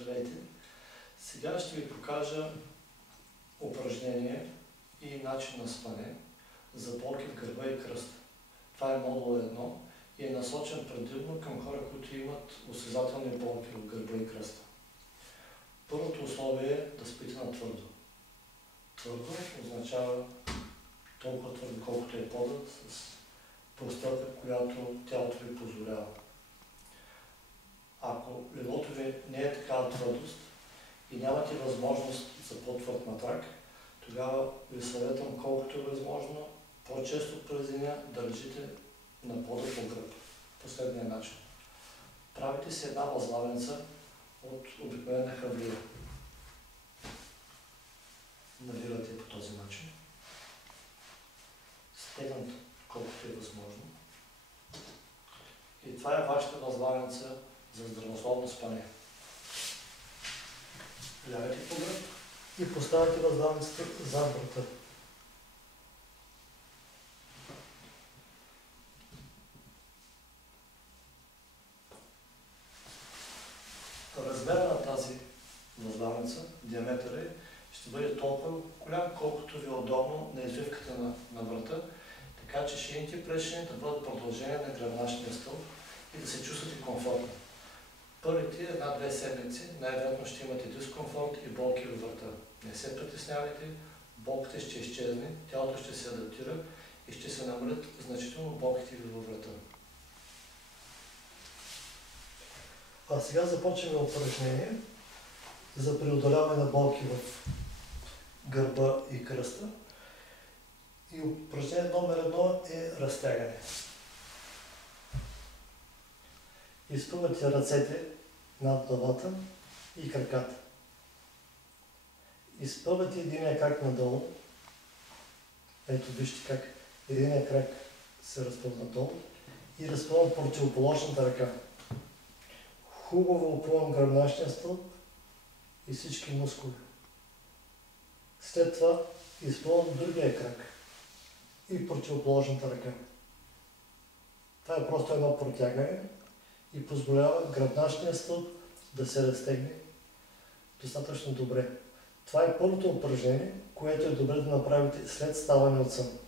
Здравейте! Сега ще ви покажа упражнение и начин на спане за болки в гърба и кръста. Това е модул 1 и е насочен предимно към хора, които имат осезателни болки в гърба и кръста. Първото условие е да спите на твърдо. Твърдо означава толкова твърдо, колкото е подът, с прострелка, която тялото ви позволява. Ако леглото ви не е такава твърдост и нямате възможност за по-твърд матрак, тогава ви съветвам колкото е възможно по-често през деня да лежите на пода по гръб. Последния начин. Правите си една възглавница от обикновена хавлия. Навирате по този начин. Стегнат колкото е възможно. И това е вашата възглавница за здравословно спане. Лягате по гръб и поставяте възглавницата зад врата. Размера на тази възглавница, диаметъра ще бъде толкова голям, колкото ви е удобно на извивката на врата, така че шийните и плешини да бъдат продължение на гръбначния стълб и да се чувствате комфортно. Първите една-две седмици най-вероятно ще имате дискомфорт и болки във врата. Не се притеснявайте, болките ще изчезне, тялото ще се адаптира и ще се намалят значително болките ви във врата. А сега започваме упражнение за преодоляване на болки в гърба и кръста. И упражнение номер 1 е разтягане. Изпъвате ръцете над главата и краката. Изпъвате единия крак надолу. Ето вижте как единия крак се разпъва надолу и разпъвам противоположната ръка. Хубаво опъвам гръбначния стълб и всички мускули. След това изпъвам другия крак и противоположната ръка. Това е просто едно протягане и позволява гръбначния стълб да се разтегне достатъчно добре. Това е първото упражнение, което е добре да направите след ставане от сън.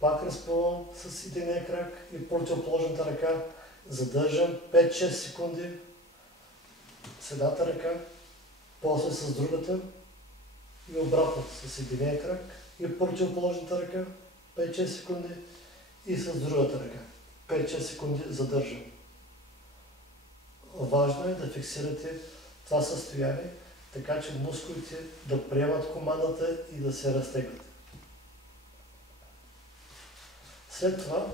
Пак разпъвам с единия крак и противоположната ръка. Задържам 5-6 секунди с едната ръка, после с другата и обратно с единия крак и противоположната ръка 5-6 секунди и с другата ръка 5-6 секунди задържам. Важно е да фиксирате това състояние, така че мускулите да приемат командата и да се разтеглят. След това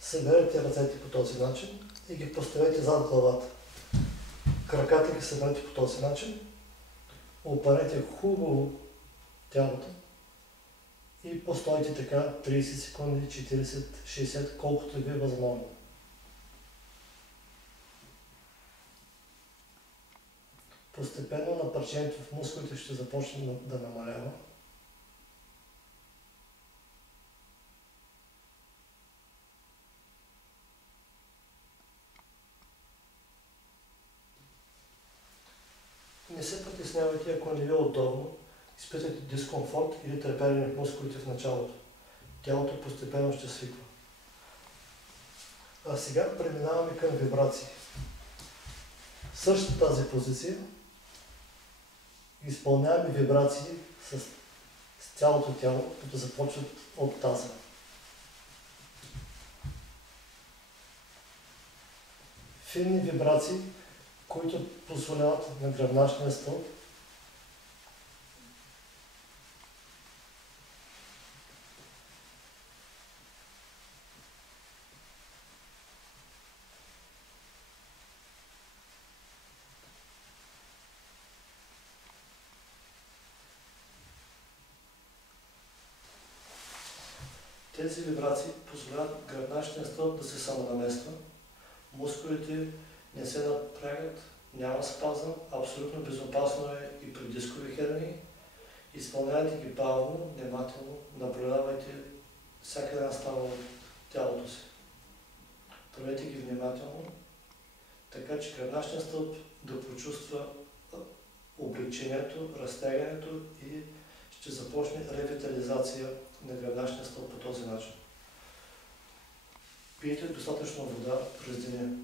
съберете ръцете по този начин и ги поставете зад главата. Краката ги съберете по този начин, опарете хубаво тялото и постойте така 30 секунди, 40, 60, колкото ви е възможно. Постепенно напрежението в мускулите ще започне да намалява. Не се притеснявайте, ако не ви е удобно, изпитате дискомфорт или треперене в мускулите в началото. Тялото постепенно ще свиква. А сега преминаваме към вибрации. В същата тази позиция изпълняваме вибрации с цялото тяло, като започват от таза. Финни вибрации, които позволяват на гръбначния стълб тези вибрации позволяват гръбначния стълб да се самонамества, мускулите не се напрягат, няма спазъм, абсолютно безопасно е и при дискови хернии. Изпълнявайте ги бавно, внимателно, наблюдавайте всяка една става от тялото си. Правете ги внимателно така че гръбначният стълб да почувства облегчението, разтягането и ще започне ревитализация на гръбначния стълб по този начин. Пийте достатъчно вода през деня.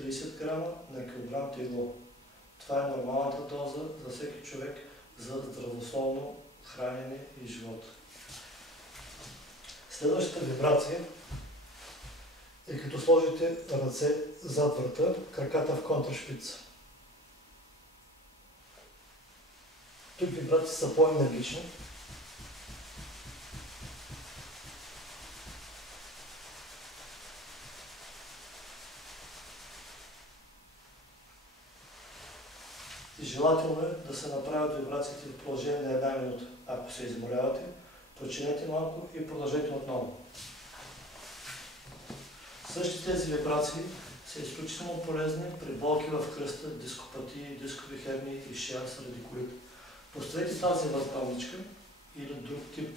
30 грама на килограм тегло. Това е нормалната доза за всеки човек за здравословно хранене и живот. Следващата вибрация е като сложите ръце зад врата, краката в контрашпиц. Тук вибрации са по-енергични. И желателно е да се направят вибрациите в продължение на 1 минута. Ако се изморявате, починете малко и продължете отново. Същите тези вибрации са изключително полезни при болки в кръста, дископатии, дискови хернии и шиаз радикулит. Поставете тази възбраничка или друг тип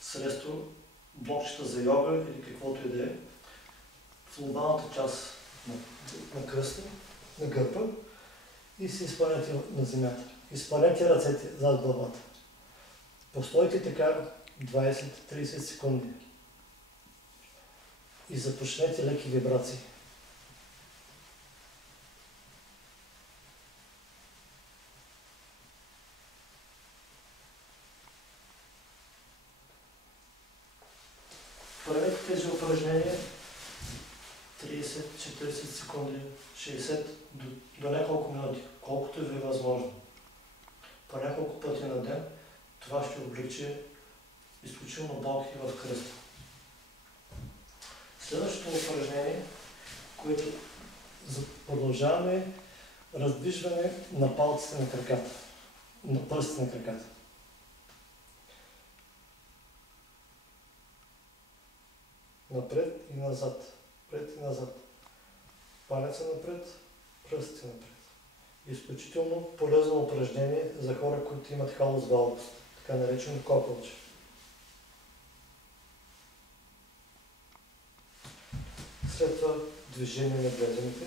средство, блокчета за йога или каквото и да е, в лобалната част на кръста, на гърба и се изпълнете на земята. Изпълнете ръцете зад главата. Постойте така 20-30 секунди и започнете леки вибрации. Правете тези упражнения 30-40 секунди, 60 до няколко минути, колкото ви е възможно. По няколко пъти на ден това ще облегчи изключително болки в кръста. Следващото упражнение, което продължаваме раздвижване на палците на краката, на пръстите на краката. Напред и назад, пред и назад. Палеца напред, пръстите напред. Изключително полезно упражнение за хора, които имат халус валгус, така наречено кокълче. След това движение на глезените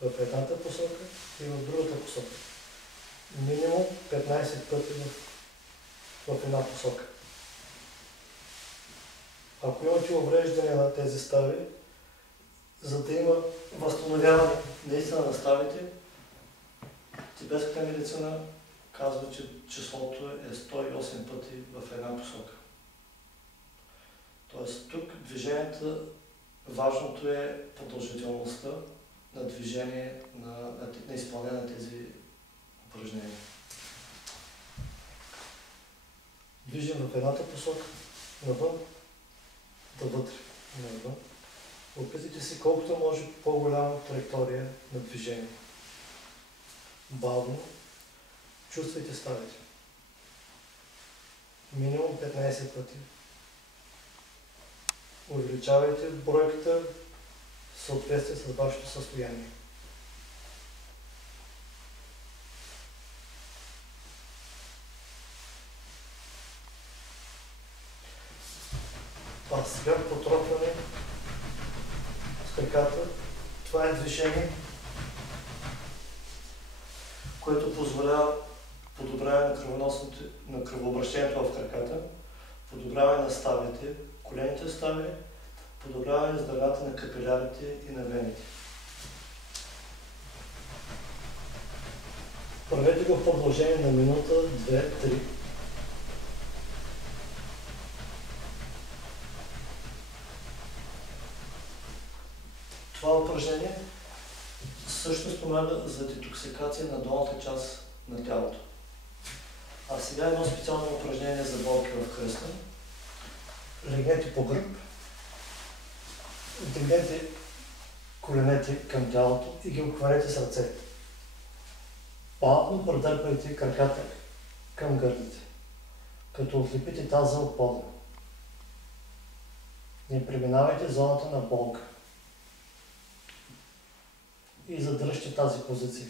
в едната посока и в другата посока. Минимум 15 пъти в една посока. Ако имате увреждане на тези стави, за да има възстановяване наистина на ставите, тибетската медицина казва, че числото е 108 пъти в една посока. Тоест тук движението, важното е продължителността на движение, на изпълнение на тези упражнения. Движим в едната посока, навън, да вътре, навън. Опитайте се колкото може по-голяма траектория на движение. Бавно. Чувствайте ставите. Минимум 15 пъти. Увеличавайте бройката в съответствие с вашето състояние. А сега потропване с краката. Това е движение, което позволява подобряване на кръвообращението в краката, подобряване на ставите, колените стави, подобряване здравето на капилярите и на вените. Правете го в продължение на минута, 2-3. Това упражнение също спомага за детоксикация на долната част на тялото. А сега едно специално упражнение за болки в кръста. Легнете по гръб, вдигнете коленете към тялото и ги обхванете с ръце. Плавно предърпайте краката към гърдите, като отлепите таза от пода. Не преминавайте зоната на болка и задръжте тази позиция.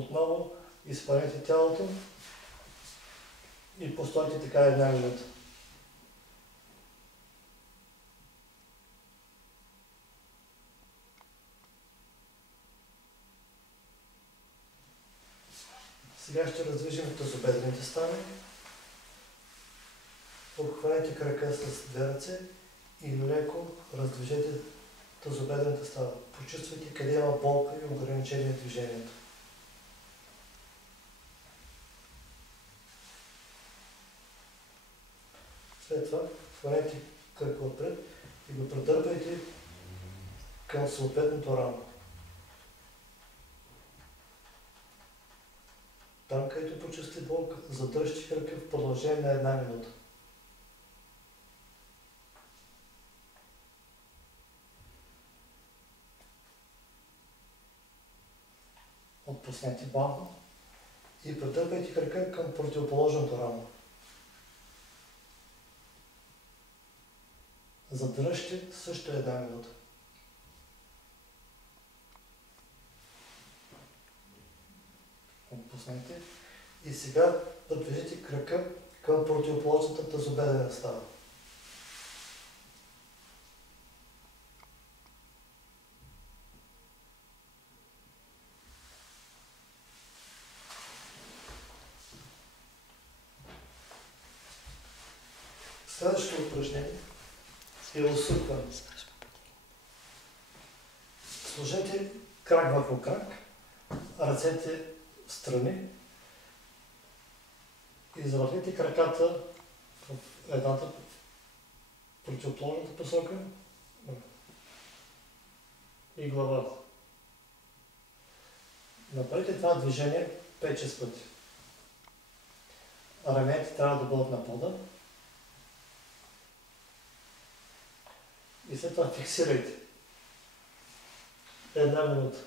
Отново изпарете тялото и постойте така 1 минута. Сега ще раздвижим тазобедрените стави. Обхванете крака с две ръце и леко раздвижете тазобедрената става. Почувствайте къде има болка и ограничение в движението. След това хванете кръка отпред и го предърпайте към съответното рамо. Там, където почувствате болка, задръжте кръка в продължение на 1 минута. Отпуснете бавно и претърпайте крака към противоположното рамо. Задръжте също 1 минута. Отпуснете и сега подвижете крака към противоположната тазобедрена става. Следващото упражнение е усъкване. Сложете крак върху крак, ръцете в страни и завъртете краката в едната противоположната посока и главата. Направете това движение 5-6 пъти. Раменете трябва да бъдат на пода. И след това фиксирайте 1 минута.